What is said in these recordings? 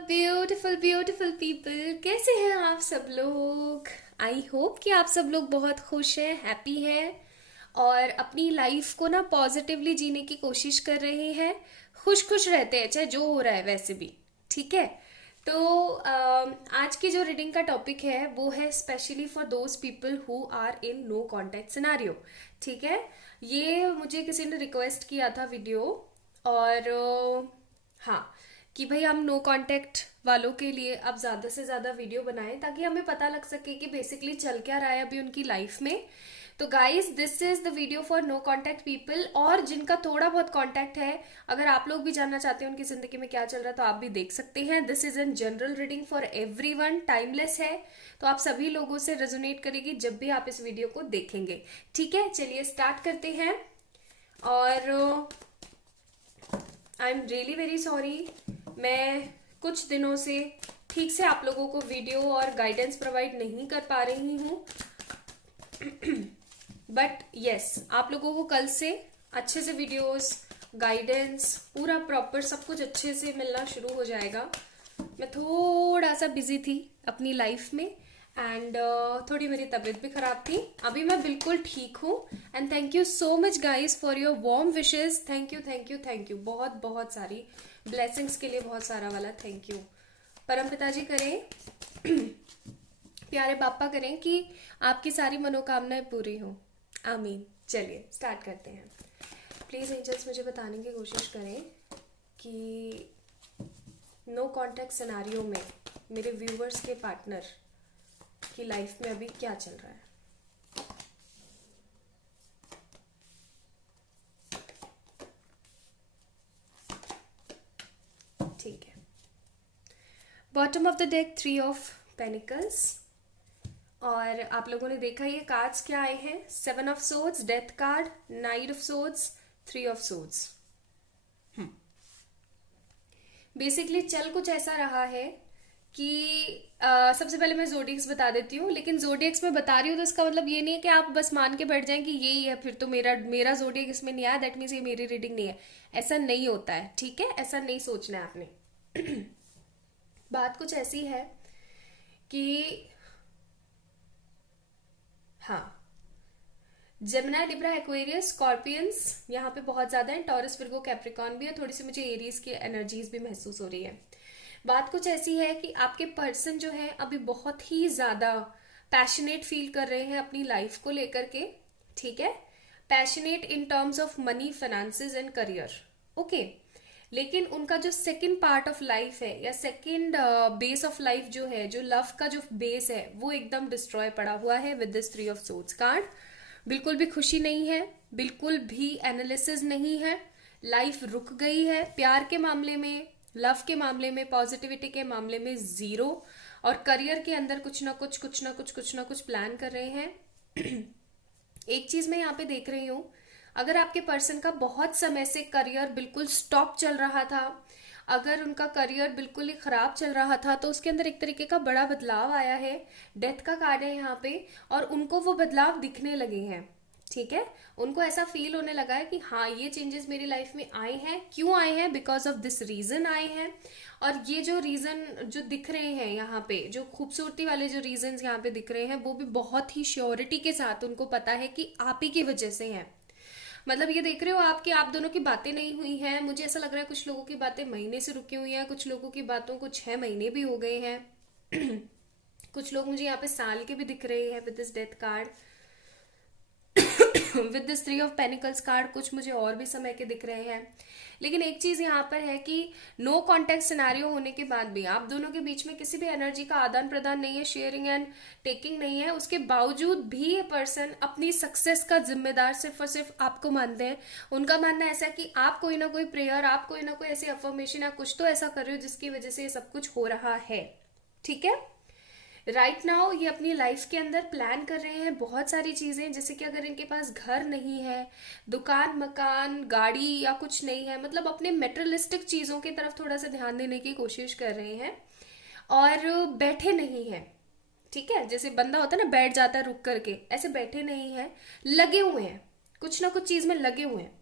Beautiful beautiful people, कैसे हैं आप सब लोग। आई होप कि आप सब लोग बहुत खुश हैं, हैप्पी हैं और अपनी लाइफ को ना पॉजिटिवली जीने की कोशिश कर रहे हैं। खुश खुश रहते हैं चाहे जो हो रहा है वैसे भी। ठीक है। तो आज की जो रीडिंग का टॉपिक है वो है specially for those people who are in no contact scenario. ठीक है। ये मुझे किसी ने रिक्वेस्ट किया था वीडियो। और हाँ, कि भाई हम नो कांटेक्ट वालों के लिए अब ज़्यादा से ज़्यादा वीडियो बनाएं ताकि हमें पता लग सके कि बेसिकली चल क्या रहा है अभी उनकी लाइफ में। तो guys, this is the video for no contact people. और जिनका थोड़ा बहुत कांटेक्ट है, अगर आप लोग भी जानना चाहते हैं उनकी ज़िंदगी में क्या चल रहा है तो आप भी देख सकते हैं। This is an general reading for everyone, timeless है, तो आप सभी लोगों से रेजोनेट करेगी जब भी आप इस वीडियो को देखेंगे। ठीक है, चलिए स्टार्ट करते हैं। और I am really very sorry, मैं कुछ दिनों से ठीक से आप लोगों को वीडियो और गाइडेंस प्रोवाइड नहीं कर पा रही हूँ। बट यस, आप लोगों को कल से अच्छे से वीडियोस, गाइडेंस, पूरा प्रॉपर सब कुछ अच्छे से मिलना शुरू हो जाएगा। मैं थोड़ा सा बिजी थी अपनी लाइफ में एंड थोड़ी मेरी तबीयत भी खराब थी। अभी मैं बिल्कुल ठीक हूँ and thank you so much guys for your warm wishes. Thank you thank you thank you, बहुत बहुत सारी ब्लेसिंग्स के लिए बहुत सारा वाला थैंक यू। परम पिताजी करें, प्यारे पापा करें कि आपकी सारी मनोकामनाएं पूरी हो। आमीन। चलिए स्टार्ट करते हैं। प्लीज़ एंजल्स मुझे बताने की कोशिश करें कि नो कॉन्टेक्ट सिनारियो में मेरे व्यूवर्स के पार्टनर की लाइफ में अभी क्या चल रहा है। ठीक है। Bottom of the deck 3 of pentacles. और आप लोगों ने देखा ये कार्ड्स क्या आए हैं। 7 of swords, death card, 9 of swords, 3 of swords. Basically चल कुछ ऐसा रहा है कि सबसे पहले मैं जोडियक्स बता देती हूँ, लेकिन जोडियक्स में बता रही हूँ तो इसका मतलब ये नहीं है कि आप बस मान के बैठ जाएं कि यही है, फिर तो मेरा जोडियक इसमें नहीं आया दैट मीन्स ये मेरी रीडिंग नहीं है। ऐसा नहीं होता है, ठीक है, ऐसा नहीं सोचना है आपने। बात कुछ ऐसी है कि हाँ, जेमिनी, लिब्रा, एक्वेरियस, स्कॉर्पियंस यहाँ पे बहुत ज्यादा है। टॉरस, विर्गो, कैप्रिकॉन भी है। थोड़ी सी मुझे एरीज की एनर्जीज भी महसूस हो रही है। बात कुछ ऐसी है कि आपके पर्सन जो है अभी बहुत ही ज्यादा पैशनेट फील कर रहे हैं अपनी लाइफ को लेकर के। ठीक है, passionate in terms of money, finances and career. Okay, लेकिन उनका जो सेकंड पार्ट ऑफ लाइफ है या सेकंड बेस ऑफ लाइफ जो है, जो लव का जो बेस है, वो एकदम डिस्ट्रॉय पड़ा हुआ है with this 3 of swords card. बिल्कुल भी खुशी नहीं है, बिल्कुल भी एनालिसिस नहीं है। लाइफ रुक गई है प्यार के मामले में, लव के मामले में, पॉजिटिविटी के मामले में जीरो। और करियर के अंदर कुछ ना कुछ कुछ ना कुछ कुछ ना कुछ प्लान कर रहे हैं। एक चीज मैं यहाँ पे देख रही हूँ, अगर आपके पर्सन का बहुत समय से करियर बिल्कुल स्टॉप चल रहा था, अगर उनका करियर बिल्कुल ही खराब चल रहा था, तो उसके अंदर एक तरीके का बड़ा बदलाव आया है। डेथ का कार्ड है यहाँ पे और उनको वो बदलाव दिखने लगे हैं। ठीक है, उनको ऐसा फील होने लगा है कि हाँ, ये चेंजेस मेरी लाइफ में आए हैं। क्यों आए हैं? बिकॉज ऑफ दिस रीजन आए हैं। और ये जो रीजन जो दिख रहे हैं यहाँ पे, जो खूबसूरती वाले जो रीजन यहाँ पे दिख रहे हैं, वो भी बहुत ही श्योरिटी के साथ उनको पता है कि आप ही की वजह से हैं। मतलब ये देख रहे हो आप कि आप दोनों की बातें नहीं हुई हैं। मुझे ऐसा लग रहा है कुछ लोगों की बातें महीने से रुकी हुई हैं, कुछ लोगों की बातों को 6 महीने भी हो गए हैं। कुछ लोग मुझे यहाँ पे साल के भी दिख रहे हैं with this death card, with this 3 of pentacles card. कुछ मुझे और भी समय के दिख रहे हैं। लेकिन एक चीज यहाँ पर है कि नो कॉन्टेक्ट सिनेरियो होने के बाद भी आप दोनों के बीच में किसी भी एनर्जी का आदान प्रदान नहीं है, शेयरिंग एंड टेकिंग नहीं है। उसके बावजूद भी ये पर्सन अपनी सक्सेस का जिम्मेदार सिर्फ और सिर्फ आपको मानते हैं। उनका मानना ऐसा है कि आप कोई ना कोई प्रेयर, आप कोई ना कोई ऐसी अफर्मेशन या कुछ तो ऐसा कर रहे हो जिसकी वजह से ये सब कुछ हो रहा है। ठीक है, राइट नाउ ये अपनी लाइफ के अंदर प्लान कर रहे हैं बहुत सारी चीजें, जैसे कि अगर इनके पास घर नहीं है, दुकान, मकान, गाड़ी या कुछ नहीं है, मतलब अपने मेटेरियलिस्टिक चीजों की तरफ थोड़ा सा ध्यान देने की कोशिश कर रहे हैं और बैठे नहीं है। ठीक है, जैसे बंदा होता है ना, बैठ जाता है रुक करके, ऐसे बैठे नहीं है, लगे हुए हैं, कुछ ना कुछ चीज में लगे हुए हैं।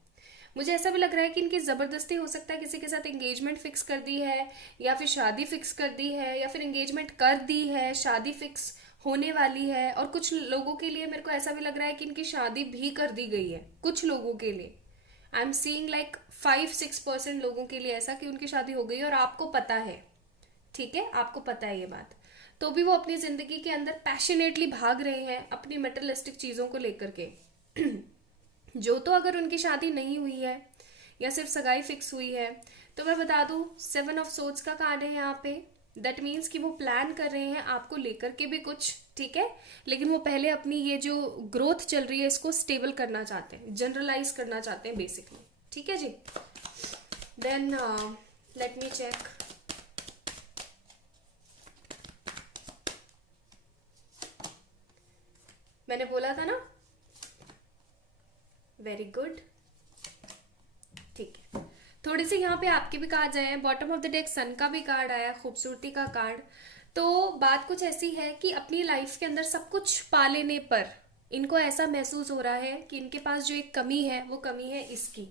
मुझे ऐसा भी लग रहा है कि इनकी जबरदस्ती हो सकता है किसी के साथ एंगेजमेंट फिक्स कर दी है, या फिर शादी फिक्स कर दी है, या फिर एंगेजमेंट कर दी है, शादी फिक्स होने वाली है। और कुछ लोगों के लिए मेरे को ऐसा भी लग रहा है कि इनकी शादी भी कर दी गई है कुछ लोगों के लिए। आई एम सीइंग लाइक 5-6% लोगों के लिए ऐसा कि उनकी शादी हो गई है और आपको पता है, ठीक है, आपको पता है ये बात, तो भी वो अपनी जिंदगी के अंदर पैशनेटली भाग रहे हैं अपनी मटेरियलिस्टिक चीजों को लेकर के। जो तो अगर उनकी शादी नहीं हुई है या सिर्फ सगाई फिक्स हुई है, तो मैं बता दूं 7 ऑफ सोर्ड्स का कार्ड है यहाँ पे। दैट मीन्स कि वो प्लान कर रहे हैं आपको लेकर के भी कुछ, ठीक है, लेकिन वो पहले अपनी ये जो ग्रोथ चल रही है इसको स्टेबल करना चाहते हैं, जनरलाइज करना चाहते हैं बेसिकली, ठीक है जी। Then let me check. मैंने बोला था ना, वेरी गुड, ठीक है। थोड़े से यहाँ पे आपके भी कार्ड आए हैं, बॉटम ऑफ द डेक सन का भी कार्ड आया, खूबसूरती का कार्ड। तो बात कुछ ऐसी है कि अपनी लाइफ के अंदर सब कुछ पा लेने पर इनको ऐसा महसूस हो रहा है कि इनके पास जो एक कमी है वो कमी है इसकी,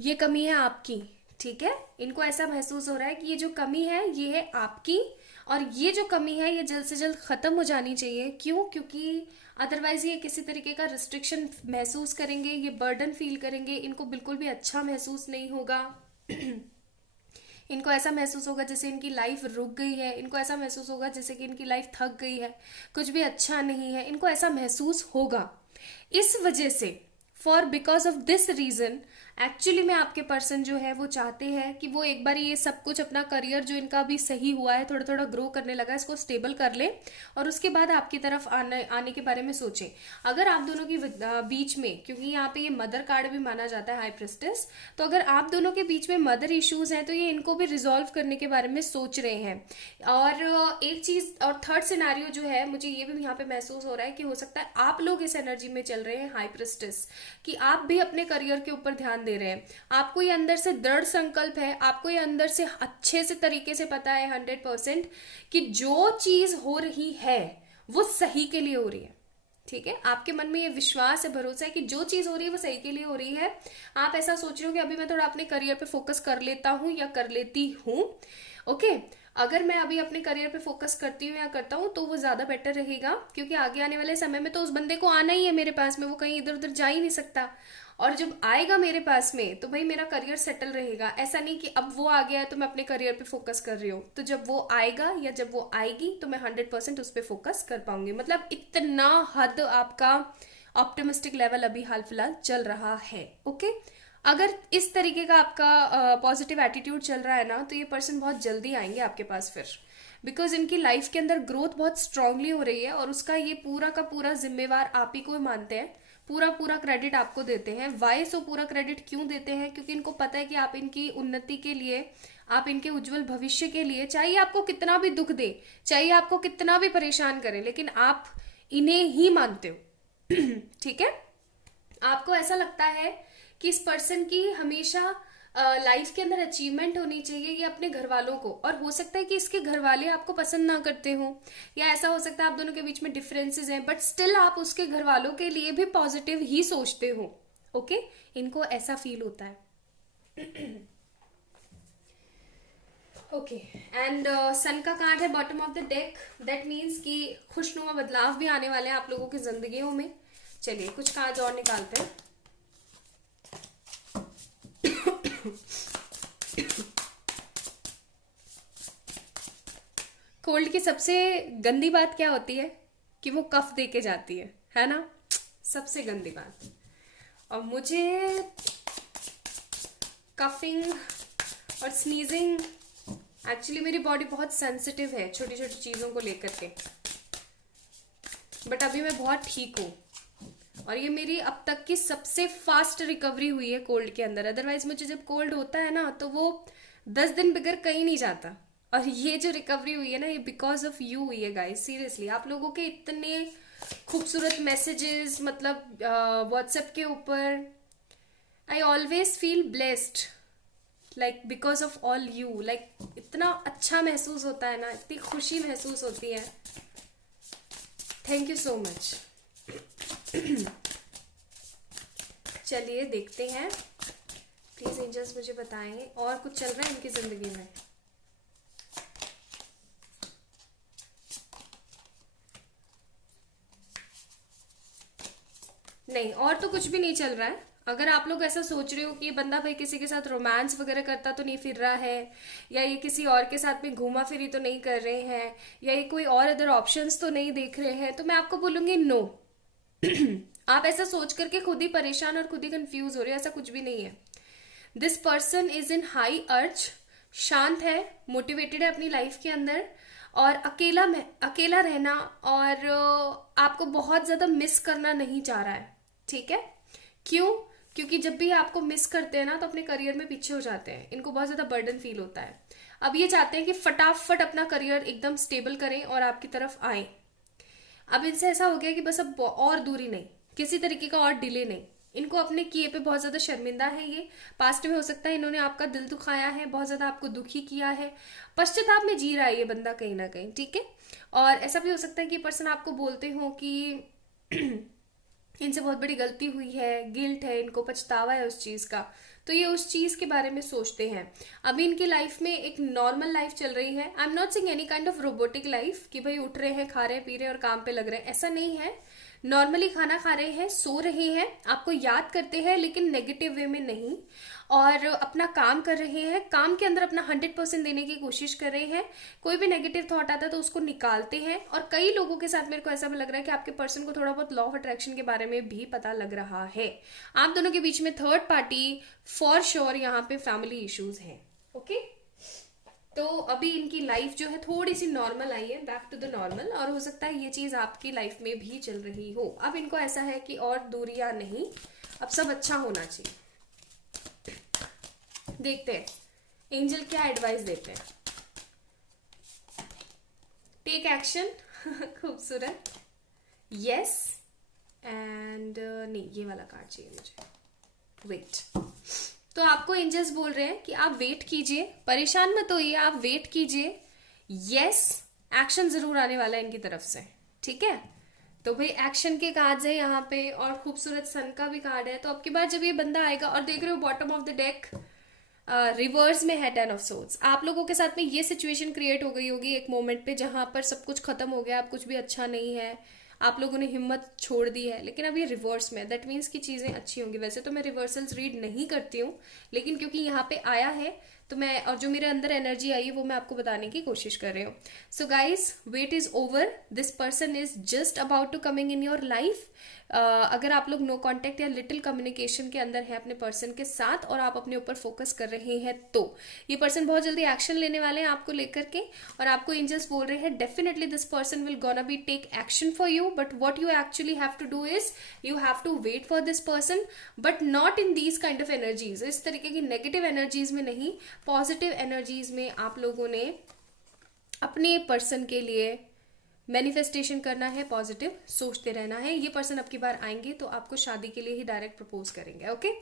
ये कमी है आपकी, ठीक है। इनको ऐसा महसूस हो रहा है कि ये जो कमी है ये है आपकी, और ये जो कमी है ये जल्द से जल्द खत्म हो जानी चाहिए। क्यों? क्योंकि अदरवाइज ये किसी तरीके का रिस्ट्रिक्शन महसूस करेंगे, ये बर्डन फील करेंगे, इनको बिल्कुल भी अच्छा महसूस नहीं होगा। इनको ऐसा महसूस होगा जैसे इनकी लाइफ रुक गई है, इनको ऐसा महसूस होगा जैसे कि इनकी लाइफ थक गई है, कुछ भी अच्छा नहीं है, इनको ऐसा महसूस होगा। इस वजह से, for because of this reason, actually में आपके पर्सन जो है वो चाहते हैं कि वो एक बार ये सब कुछ अपना करियर जो इनका अभी सही हुआ है, थोड़ा थोड़ा ग्रो करने लगा है, इसको स्टेबल कर ले और उसके बाद आपकी तरफ आने के बारे में सोचें। अगर आप दोनों के बीच में, क्योंकि यहाँ पे ये मदर कार्ड भी माना जाता है, हाई प्रेस्टिस, तो अगर आप दोनों के बीच में मदर इश्यूज हैं तो ये इनको भी रिजॉल्व करने के बारे में सोच रहे हैं। और एक चीज और थर्ड सिनारियो जो है, मुझे ये भी यहाँ पे महसूस हो रहा है कि हो सकता है आप लोग इस एनर्जी में चल रहे हैं हाई प्रेस्टिस, कि आप भी अपने करियर के ऊपर ध्यान दे रहे हैं। आपको ये अंदर से दृढ़ संकल्प है, आपको ये अंदर से अच्छे से तरीके से पता है 100% कि जो चीज हो रही है वो सही के लिए हो रही है, ठीक है। आपके मन में ये विश्वास है, भरोसा है कि जो चीज हो रही है वो सही के लिए हो रही है। आप ऐसा सोच रहे हो कि अभी मैं थोड़ा अपने करियर पे फोकस कर लेता हूं या कर लेती हूं, ओके। अगर मैं अभी अपने करियर पे फोकस करती हूँ या करता हूँ तो वो ज्यादा बेटर रहेगा, क्योंकि आगे आने वाले समय में तो उस बंदे को आना ही है मेरे पास में, वो कहीं इधर उधर जा ही नहीं सकता। और जब आएगा मेरे पास में तो भाई मेरा करियर सेटल रहेगा। ऐसा नहीं कि अब वो आ गया है तो मैं अपने करियर पे फोकस कर रही हूँ, तो जब वो आएगा या जब वो आएगी तो मैं 100% उस पर फोकस कर पाऊंगी। मतलब इतना हद आपका ऑप्टिमिस्टिक लेवल अभी हाल फिलहाल चल रहा है, ओके। अगर इस तरीके का आपका पॉजिटिव एटीट्यूड चल रहा है ना, तो ये पर्सन बहुत जल्दी आएंगे आपके पास फिर, बिकॉज इनकी लाइफ के अंदर ग्रोथ बहुत स्ट्रांगली हो रही है और उसका ये पूरा का पूरा जिम्मेवार आप ही को मानते हैं, पूरा पूरा क्रेडिट आपको देते हैं। वाई सो पूरा क्रेडिट क्यों देते हैं? क्योंकि इनको पता है कि आप इनकी उन्नति के लिए, आप इनके उज्जवल भविष्य के लिए, चाहे आपको कितना भी दुख दे, चाहे आपको कितना भी परेशान करे, लेकिन आप इन्हें ही मानते हो, ठीक है। आपको ऐसा लगता है कि इस पर्सन की हमेशा लाइफ के अंदर अचीवमेंट होनी चाहिए, ये अपने घर वालों को, और हो सकता है कि इसके घर वाले आपको पसंद ना करते हो, या ऐसा हो सकता है आप दोनों के बीच में डिफरेंसेस हैं, बट स्टिल आप उसके घर वालों के लिए भी पॉजिटिव ही सोचते हो, ओके। इनको ऐसा फील होता है, ओके। एंड सन का कार्ड है bottom of the deck. That means कि खुशनुमा बदलाव भी आने वाले हैं आप लोगों की जिंदगियों में। चलिए कुछ कार्ड और निकालते हैं। कोल्ड की सबसे गंदी बात क्या होती है कि वो कफ दे के जाती है ना, सबसे गंदी बात। और मुझे कफिंग और स्नीजिंग, एक्चुअली मेरी बॉडी बहुत सेंसिटिव है छोटी छोटी चीजों को लेकर के, बट अभी मैं बहुत ठीक हूँ और ये मेरी अब तक की सबसे फास्ट रिकवरी हुई है कोल्ड के अंदर। अदरवाइज मुझे जब कोल्ड होता है ना तो वो 10 दिन बगैर कहीं नहीं जाता, और ये जो रिकवरी हुई है ना ये बिकॉज ऑफ यू हुई है गाइस। सीरियसली आप लोगों के इतने खूबसूरत मैसेजेस, मतलब व्हाट्सएप के ऊपर, I always feel blessed like because of all you. Like इतना अच्छा महसूस होता है ना, इतनी खुशी महसूस होती है। Thank you so much. चलिए देखते हैं, प्लीज एंजल्स मुझे बताएं और कुछ चल रहा है इनकी जिंदगी में। नहीं, और तो कुछ भी नहीं चल रहा है। अगर आप लोग ऐसा सोच रहे हो कि ये बंदा भाई किसी के साथ रोमांस वगैरह करता तो नहीं फिर रहा है, या ये किसी और के साथ में घूमा फिरी तो नहीं कर रहे हैं, या ये कोई और अदर ऑप्शंस तो नहीं देख रहे हैं, तो मैं आपको बोलूंगी नो। आप ऐसा सोच करके खुद ही परेशान और खुद ही कंफ्यूज हो रहे हो, ऐसा कुछ भी नहीं है। This person is in high अर्ज, शांत है, मोटिवेटेड है अपनी लाइफ के अंदर, और अकेला में अकेला रहना और आपको बहुत ज्यादा मिस करना नहीं चाह रहा है। ठीक है, क्यों? क्योंकि जब भी आपको मिस करते हैं ना तो अपने करियर में पीछे हो जाते हैं, इनको बहुत ज्यादा बर्डन फील होता है। अब ये चाहते हैं कि फटाफट अपना करियर एकदम स्टेबल करें और आपकी तरफ आए। अब इनसे ऐसा हो गया कि बस अब और दूरी नहीं, किसी तरीके का और डिले नहीं, इनको अपने किए पे बहुत ज्यादा शर्मिंदा है। ये पास्ट में हो सकता है इन्होंने आपका दिल दुखाया है, बहुत ज्यादा आपको दुखी किया है, पश्चाताप में जी रहा है ये बंदा कहीं ना कहीं। ठीक है, और ऐसा भी हो सकता है कि पर्सन आपको बोलते हो कि इनसे बहुत बड़ी गलती हुई है, गिल्ट है, इनको पछतावा है उस चीज का, तो ये उस चीज के बारे में सोचते हैं। अभी इनकी लाइफ में एक नॉर्मल लाइफ चल रही है। I am not saying any kind of robotic life कि भाई उठ रहे हैं, खा रहे हैं, पी रहे हैं और काम पे लग रहे हैं, ऐसा नहीं है। नॉर्मली खाना खा रहे हैं, सो रहे हैं, आपको याद करते हैं लेकिन नेगेटिव वे में नहीं, और अपना काम कर रहे हैं, काम के अंदर अपना 100% देने की कोशिश कर रहे हैं। कोई भी नेगेटिव थॉट आता है तो उसको निकालते हैं। और कई लोगों के साथ मेरे को ऐसा भी लग रहा है कि आपके पर्सन को थोड़ा बहुत लॉ ऑफ अट्रैक्शन के बारे में भी पता लग रहा है। आप दोनों के बीच में थर्ड पार्टी फॉर श्योर यहाँ पे फैमिली इश्यूज हैं। ओके, तो अभी इनकी लाइफ जो है थोड़ी सी नॉर्मल आई है, बैक टू द नॉर्मल, और हो सकता है ये चीज आपकी लाइफ में भी चल रही हो। अब इनको ऐसा है कि और दूरियां नहीं, अब सब अच्छा होना चाहिए। देखते हैं एंजल क्या एडवाइस देते हैं। Take action. खूबसूरत, यस एंड नहीं, ये वाला कार्ड चाहिए मुझे, वेट। तो आपको एंजल्स बोल रहे हैं कि आप वेट कीजिए, परेशान मत होइए, आप वेट कीजिए। यस, एक्शन जरूर आने वाला है इनकी तरफ से। ठीक है, तो भाई एक्शन के कार्ड्स है यहाँ पे, और खूबसूरत सन का भी कार्ड है। तो अब की बार जब ये बंदा आएगा, और देख रहे हो bottom of the deck reverse में है 10 ऑफ सोर्ड्स, आप लोगों के साथ में ये सिचुएशन क्रिएट हो गई होगी एक मोमेंट पे जहां पर सब कुछ खत्म हो गया, अब कुछ भी अच्छा नहीं है, आप लोगों ने हिम्मत छोड़ दी है, लेकिन अब ये रिवर्स में, दैट मीन्स की चीजें अच्छी होंगी। वैसे तो मैं रिवर्सल्स रीड नहीं करती हूँ, लेकिन क्योंकि यहाँ पे आया है तो मैं, और जो मेरे अंदर एनर्जी आई है वो मैं आपको बताने की कोशिश कर रही हूँ। So guys, wait is over, this person is just about to coming in your life. अगर आप लोग नो कांटेक्ट या लिटिल कम्युनिकेशन के अंदर है अपने पर्सन के साथ, और आप अपने ऊपर फोकस कर रहे हैं, तो ये पर्सन बहुत जल्दी एक्शन लेने वाले हैं आपको लेकर के। और आपको एंजल्स बोल रहे हैं definitely this person will gonna be take action for you, but what you actually have to do is you have to wait for this person, but not in these kind of energies. इस तरीके की negative energies में नहीं, positive energies में आप लोगों ने अपने पर्सन के लिए मैनिफेस्टेशन करना है, पॉजिटिव सोचते रहना है। ये पर्सन अब की बार आएंगे तो आपको शादी के लिए ही डायरेक्ट प्रपोज करेंगे। Okay,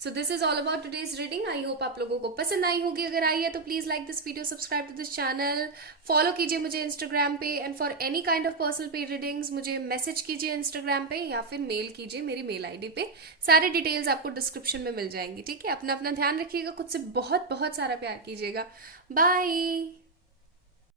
so this is all about today's reading. I hope आप लोगों को पसंद आई होगी। अगर आई है तो please like this video, subscribe to this channel, follow कीजिए मुझे इंस्टाग्राम पे, and for any kind of personal pay readings मुझे मैसेज कीजिए इंस्टाग्राम पे, या फिर मेल कीजिए मेरी मेल आईडी पे। सारे डिटेल्स आपको डिस्क्रिप्शन में मिल जाएंगी। ठीक है, अपना अपना ध्यान रखिएगा, खुद से बहुत बहुत सारा प्यार कीजिएगा। बाय।